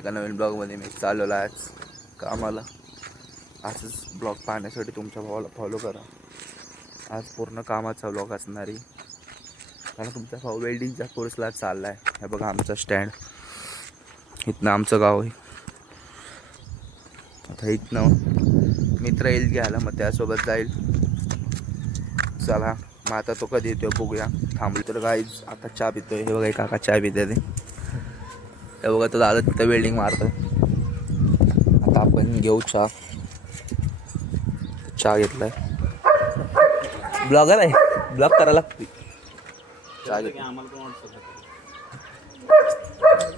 एका नवीन ब्लॉगमध्ये मी चालवला आज कामाला. असंच ब्लॉग पाहण्यासाठी तुमच्या भावाला फॉलो करा. आज पूर्ण कामाचा ब्लॉग असणार आहे, कारण तुमचा भाऊ वेल्डिंगच्या कोर्सला चालला आहे. हे बघा आमचा स्टँड, इथनं आमचं गाव आहे. आता इथनं मित्र येईल घ्यायला, मग त्यासोबत जाईल. चला मग आता तो कधी येतो बघूया. थांबलो तर गाईज आता चहा पितोय. हे बघा काका चहा पिते ते. हे बघा तो दादा तिथं वेल्डिंग मारतोय. आता आपण घेऊ चहा. चहा घेतलाय. ब्लॉगर आहे, ब्लॉग करायला लागते. चहा घेतला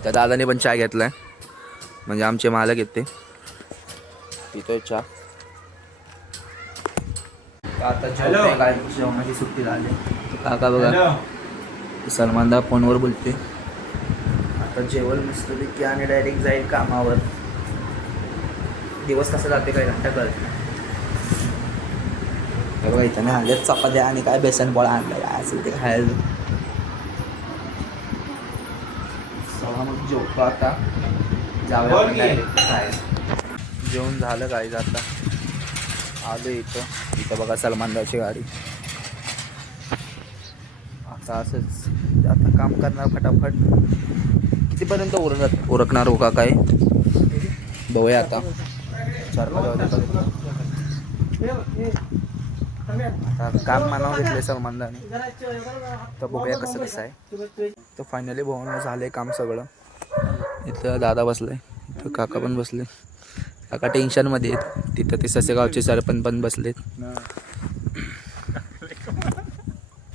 त्या दादाने पण चहा घेतलाय, म्हणजे आमचे मालक आहेत ते. पितोय चहा. आता जेवणाची सुट्टी झाली. काका बघा सलमानदा फोनवर बोलते. आता जेवण मस्तपैकी आणि डायरेक्ट जाईल कामावर. दिवस कसा जाते काही घंटा कळत नाही. हे बघा इथं आणल्यात चपात्या आणि काय बेसन पोळा आणलाय, असं ते खायला. सवा मग जेवतो आता. जाऊया डायरेक्ट खायला. जेवण झालं काय आता आलो इथं बघा सलमानदाची गाडी. आता असंच आता काम करणार फटाफट. कितीपर्यंत उरकणार हो का काय बघूया आता. 4-5 वाजेपर्यंत आता काम मानावं घेतलंय सलमानदाने, तर बघूया कसं कसं आहे. तर फायनली भाऊन झालंय काम सगळं. इथं दादा बसलाय, इथं काका पण बसले. काका टेन्शनमध्ये आहेत. तिथं ते ससेगावचे सरपंच पण बसलेत.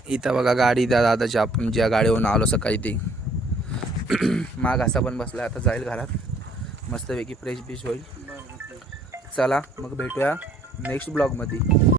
इथं बघा गाडी त्या दादाची, आपण ज्या गाडीवरून आलो सकाळी ती. माग असा पण बसला. आता जाईल घरात, मस्तपैकी फ्रेश बीश होईल. चला मग भेटूया नेक्स्ट ब्लॉगमध्ये.